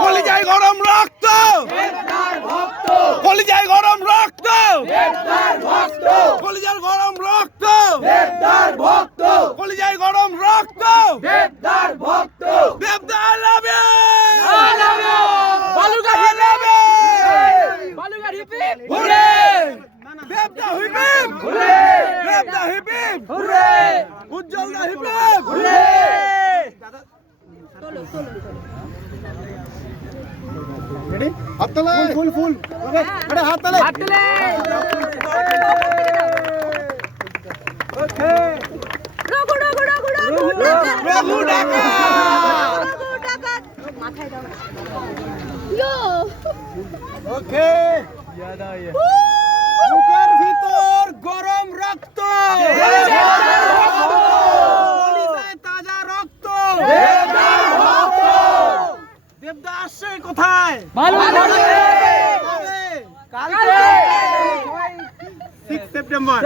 কলিজায় গরম রক্ত, কলিজায় গরম রক্ত, কলিজার গরম রক্ত, কলিজায় গরম রক্ত, দেবদার লাভে বালুঘাট লাভে ঘুরে দেবদা হিপিপ ঘুরে দেবদা হিপিপ ঘুরে উজ্জ্বল দা হিপিপ ঘুরে রেডি হাত তালে ফুল ফুল ওকে আরে হাত তালে ওকে রঘু ডাকা মাথায় দাও ইয়ো ওকে বুকের ভিতর গরম রক্ত, কলিজায় তাজা রক্ত, দেবদা আসছে কোথায়? কালকে 6 সেপ্টেম্বর।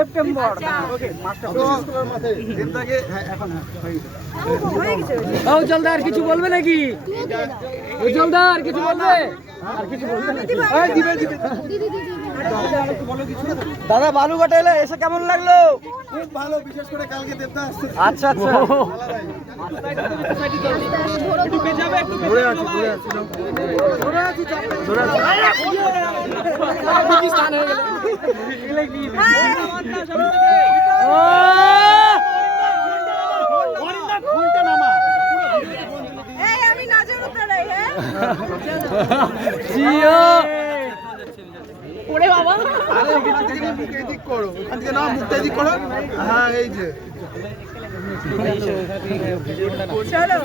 ওকে মাস্টার স্কুলের মাঠে দেবদাকে এখন হয়ে গেছে। উজ্জ্বলদার কিছু বলবে নাকি? উজ্জ্বলদার কিছু বলবে? আর কিছু বলবে নাকি? দাদা বালুঘাটে এসে কেমন লাগলো? খুব ভালো, বিশেষ করে কালকে দেবদা আসছে। আচ্ছা আচ্ছা আমি নাচের উপরে হ্যাঁ ওরে বাবা আরে মুখে এদিক করো, ওখান থেকে না মুখটা এদিক করো। হ্যাঁ এই যে চলো